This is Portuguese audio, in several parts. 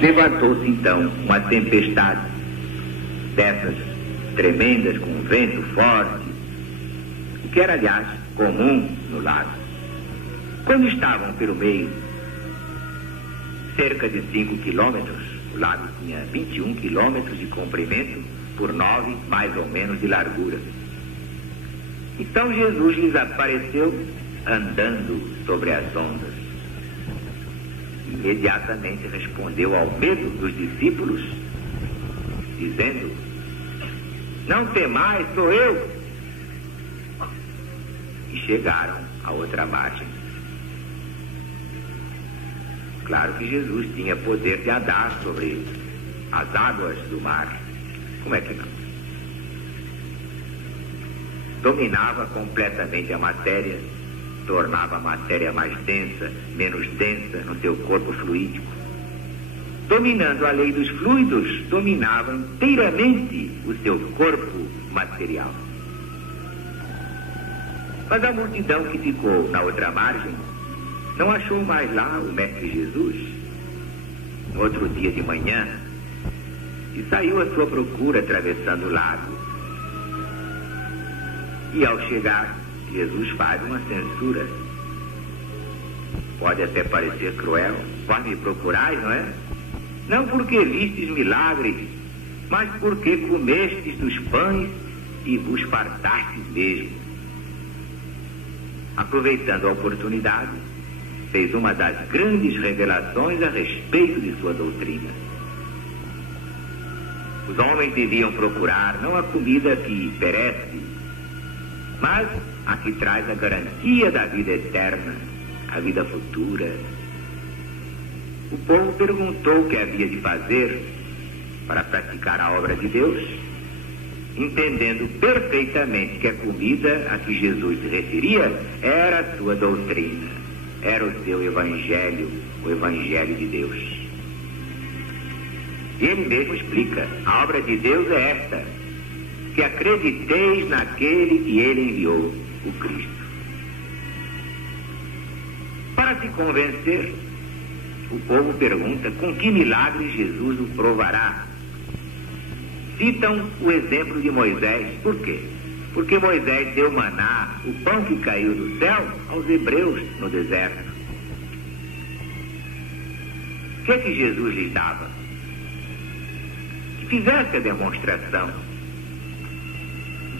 Levantou-se então uma tempestade dessas tremendas, com vento forte, o que era, aliás, comum no lago. Quando estavam pelo meio, cerca de 5 quilômetros, o lago tinha 21 quilômetros de comprimento por 9, mais ou menos, de largura. Então Jesus lhes apareceu andando sobre as ondas. Imediatamente respondeu ao medo dos discípulos, dizendo: não temais, sou eu. E chegaram à outra margem. Claro que Jesus tinha poder de andar sobre as águas do mar. Como é que não? Dominava completamente a matéria, tornava a matéria mais densa, menos densa no seu corpo fluídico. Dominando a lei dos fluidos, dominava inteiramente o seu corpo material. Mas a multidão que ficou na outra margem não achou mais lá o Mestre Jesus. No outro dia de manhã, e saiu à sua procura atravessando o lago. E ao chegar, Jesus faz uma censura. Pode até parecer cruel. Quando me procurais, não é? Não porque vistes milagres, mas porque comestes dos pães e vos fartastes mesmo. Aproveitando a oportunidade, fez uma das grandes revelações a respeito de sua doutrina. Os homens deviam procurar não a comida que perece, mas a que traz a garantia da vida eterna, a vida futura. O povo perguntou o que havia de fazer para praticar a obra de Deus, entendendo perfeitamente que a comida a que Jesus se referia era a sua doutrina, era o seu evangelho, o evangelho de Deus. E ele mesmo explica: a obra de Deus é esta, que acrediteis naquele que ele enviou, o Cristo. Para se convencer, o povo pergunta com que milagre Jesus o provará. Citam o exemplo de Moisés. Por quê? Porque Moisés deu maná, o pão que caiu do céu, aos hebreus no deserto. O que é que Jesus lhes dava? Que fizesse a demonstração.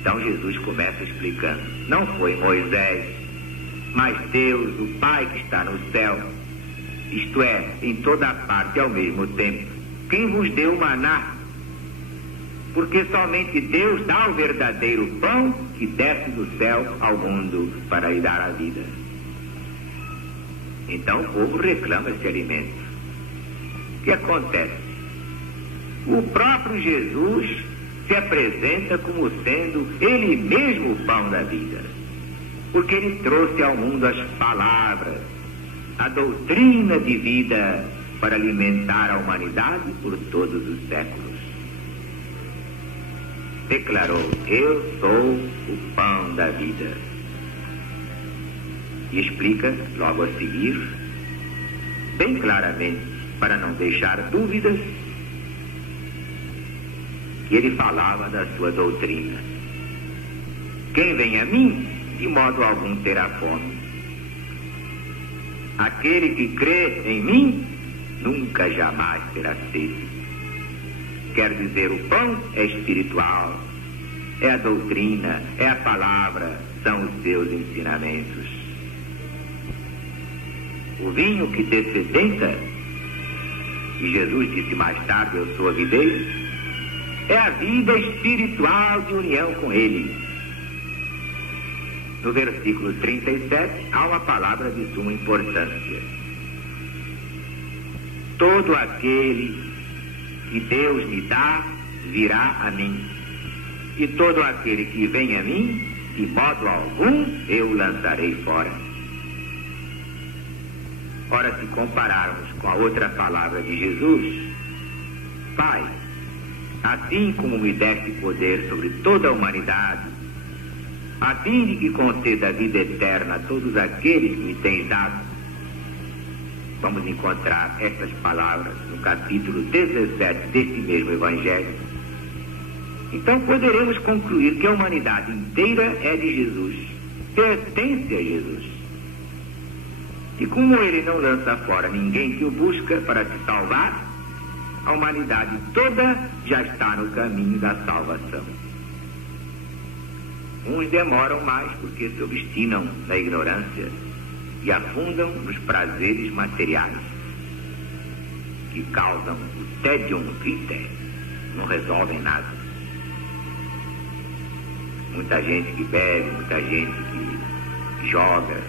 Então Jesus começa explicando: não foi Moisés, mas Deus, o Pai que está no céu, isto é, em toda parte ao mesmo tempo, quem vos deu o maná. Porque somente Deus dá o verdadeiro pão que desce do céu ao mundo para lhe dar a vida. Então o povo reclama esse alimento. O que acontece? O próprio Jesus se apresenta como sendo ele mesmo o pão da vida, porque ele trouxe ao mundo as palavras, a doutrina de vida para alimentar a humanidade por todos os séculos. Declarou: eu sou o pão da vida. E explica logo a seguir, bem claramente, para não deixar dúvidas, que ele falava da sua doutrina. Quem vem a mim, de modo algum terá fome. Aquele que crê em mim, nunca jamais terá sede. Quer dizer, o pão é espiritual, é a doutrina, é a palavra, são os seus ensinamentos. O vinho que dessedenta, e Jesus disse mais tarde: eu sou a videira, é a vida espiritual de união com Ele. No versículo 37, há uma palavra de suma importância: todo aquele que Deus me dá, virá a mim. E todo aquele que vem a mim, de modo algum, eu lançarei fora. Ora, se compararmos com a outra palavra de Jesus: Pai, assim como me deste poder sobre toda a humanidade, a fim de que conceda a vida eterna a todos aqueles que me tens dado, vamos encontrar essas palavras no capítulo 17 deste mesmo Evangelho. Então poderemos concluir que a humanidade inteira é de Jesus, pertence a Jesus. E como ele não lança fora ninguém que o busca para se salvar, a humanidade toda já está no caminho da salvação. Uns demoram mais porque se obstinam na ignorância e afundam nos prazeres materiais, que causam o tédium vitae, não resolvem nada. Muita gente que bebe, muita gente que joga,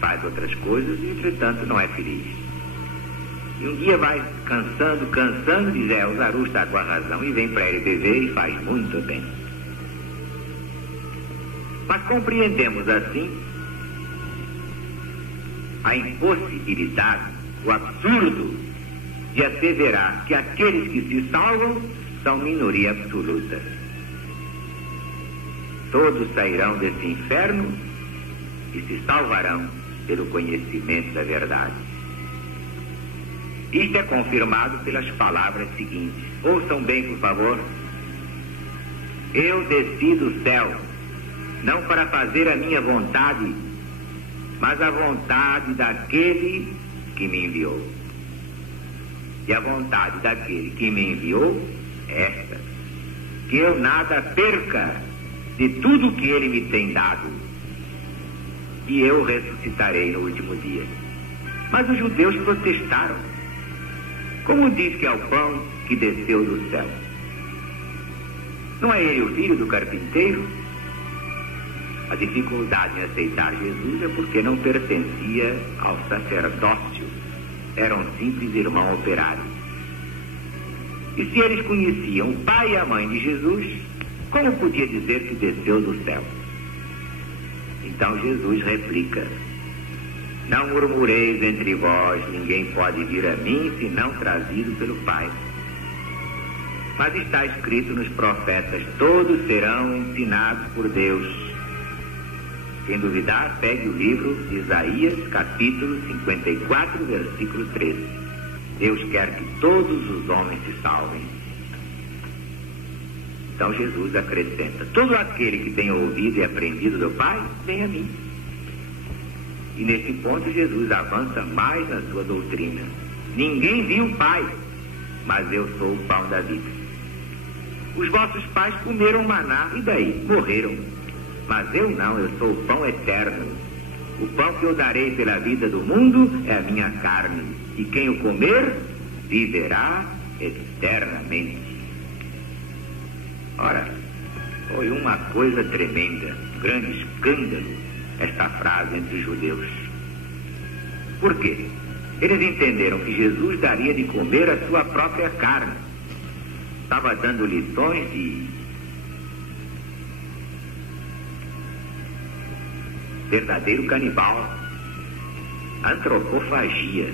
faz outras coisas e, entretanto, não é feliz. E um dia vai cansando, diz, o Zaru está com a razão, e vem para ele beber e faz muito bem. Mas compreendemos assim a impossibilidade, o absurdo de asseverar que aqueles que se salvam são minoria absoluta. Todos sairão desse inferno e se salvarão pelo conhecimento da verdade. Isto é confirmado pelas palavras seguintes. Ouçam bem, por favor. Eu desci do céu, não para fazer a minha vontade, mas a vontade daquele que me enviou. E a vontade daquele que me enviou é esta: que eu nada perca de tudo que ele me tem dado, e eu ressuscitarei no último dia. Mas os judeus protestaram. Como diz que é o pão que desceu do céu? Não é ele o filho do carpinteiro? A dificuldade em aceitar Jesus é porque não pertencia ao sacerdócio, era um simples irmão operário. E se eles conheciam o pai e a mãe de Jesus, como podia dizer que desceu do céu? Então Jesus replica: não murmureis entre vós, ninguém pode vir a mim senão trazido pelo Pai. Mas está escrito nos profetas: todos serão ensinados por Deus. Quem duvidar, pegue o livro de Isaías, capítulo 54, versículo 13. Deus quer que todos os homens se salvem. Então Jesus acrescenta: todo aquele que tem ouvido e aprendido do Pai, vem a mim. E nesse ponto Jesus avança mais na sua doutrina. Ninguém viu o Pai, mas eu sou o pão da vida. Os vossos pais comeram maná, e daí? Morreram. Mas eu não, eu sou o pão eterno. O pão que eu darei pela vida do mundo é a minha carne, e quem o comer, viverá eternamente. Ora, foi uma coisa tremenda, um grande escândalo, esta frase entre os judeus. Por quê? Eles entenderam que Jesus daria de comer a sua própria carne. Estava dando lições de verdadeiro canibal, antropofagia.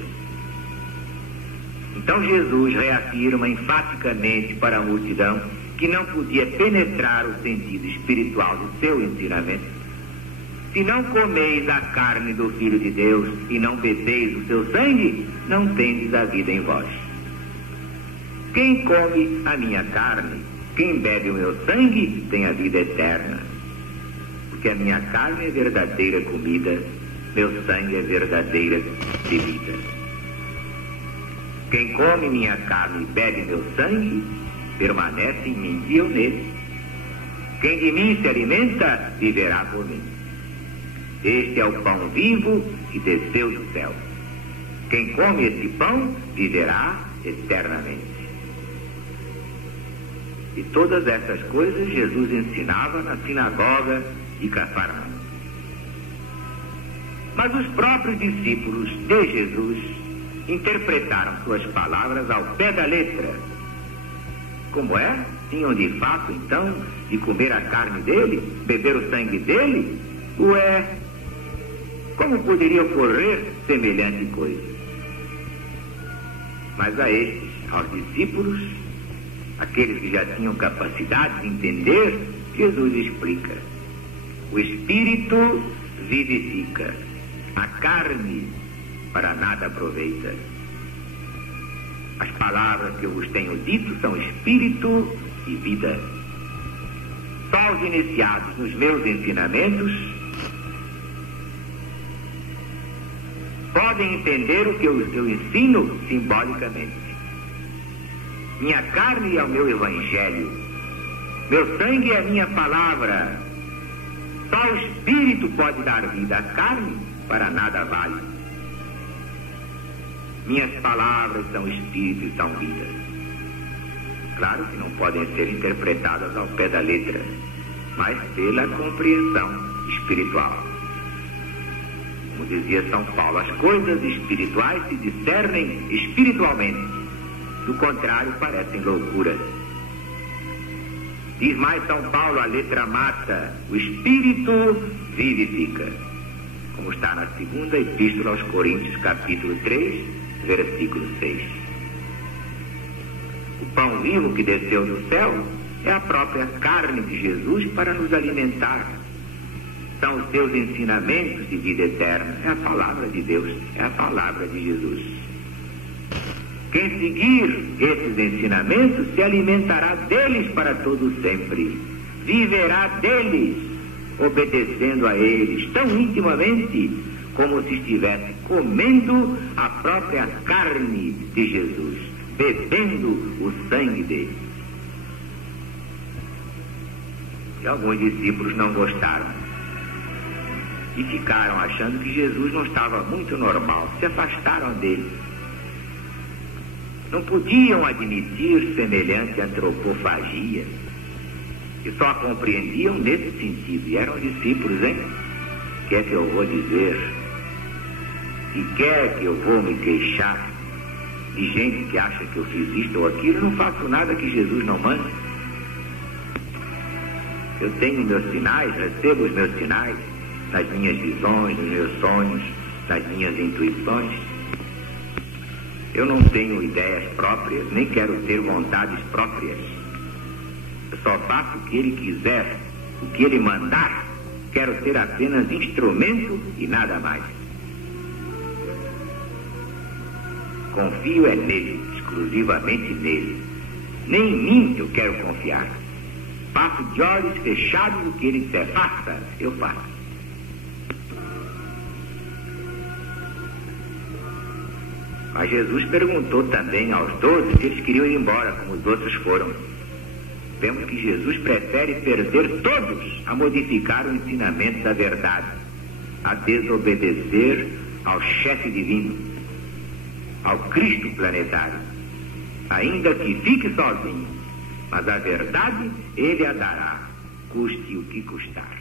Então Jesus reafirma enfaticamente para a multidão que não podia penetrar o sentido espiritual do seu ensinamento. Se não comeis a carne do Filho de Deus e não bebeis o seu sangue, não tendes a vida em vós. Quem come a minha carne, quem bebe o meu sangue, tem a vida eterna. Porque a minha carne é verdadeira comida, meu sangue é verdadeira bebida. Quem come minha carne e bebe meu sangue, permanece em mim e eu nele. Quem de mim se alimenta, viverá por mim. Este é o pão vivo que desceu do céu. Quem come esse pão, viverá eternamente. E todas essas coisas Jesus ensinava na sinagoga de Cafarnaum. Mas os próprios discípulos de Jesus interpretaram suas palavras ao pé da letra. Como é? Tinham de fato, então, de comer a carne dele, beber o sangue dele? Ué, como poderia ocorrer semelhante coisa? Mas a estes, aos discípulos, aqueles que já tinham capacidade de entender, Jesus explica: o Espírito vivifica, a carne para nada aproveita. As palavras que eu vos tenho dito são espírito e vida. Só os iniciados nos meus ensinamentos podem entender o que eu ensino simbolicamente. Minha carne é o meu evangelho, meu sangue é a minha palavra. Só o espírito pode dar vida, a carne para nada vale. Minhas palavras são espírito e são vida. Claro que não podem ser interpretadas ao pé da letra, mas pela compreensão espiritual. Como dizia São Paulo, as coisas espirituais se discernem espiritualmente, do contrário parecem loucura. Diz mais São Paulo, a letra mata, o espírito vivifica, como está na segunda epístola aos Coríntios, capítulo 3, versículo 6. O pão vivo que desceu do céu é a própria carne de Jesus para nos alimentar. São os seus ensinamentos de vida eterna, é a palavra de Deus, é a palavra de Jesus. Quem seguir esses ensinamentos se alimentará deles para todo sempre, viverá deles, obedecendo a eles tão intimamente como se estivesse comendo a própria carne de Jesus, bebendo o sangue dele. E alguns discípulos não gostaram e ficaram achando que Jesus não estava muito normal, se afastaram dele. Não podiam admitir semelhante antropofagia e só a compreendiam nesse sentido. E eram discípulos, hein? Quer que eu vou dizer? E quer que eu vou me queixar de gente que acha que eu fiz isto ou aquilo? Eu não faço nada que Jesus não manda. Eu tenho meus sinais, recebo os meus sinais nas minhas visões, nos meus sonhos, nas minhas intuições. Eu não tenho ideias próprias, nem quero ter vontades próprias. Eu só faço o que ele quiser, o que ele mandar. Quero ser apenas instrumento e nada mais. Confio é nele, exclusivamente nele. Nem em mim eu quero confiar. Faço de olhos fechados o que ele disser. Faça, eu faço. Mas Jesus perguntou também aos 12 se eles queriam ir embora, como os outros foram. Vemos que Jesus prefere perder todos a modificar o ensinamento da verdade, a desobedecer ao chefe divino, ao Cristo planetário, ainda que fique sozinho, mas a verdade ele a dará, custe o que custar.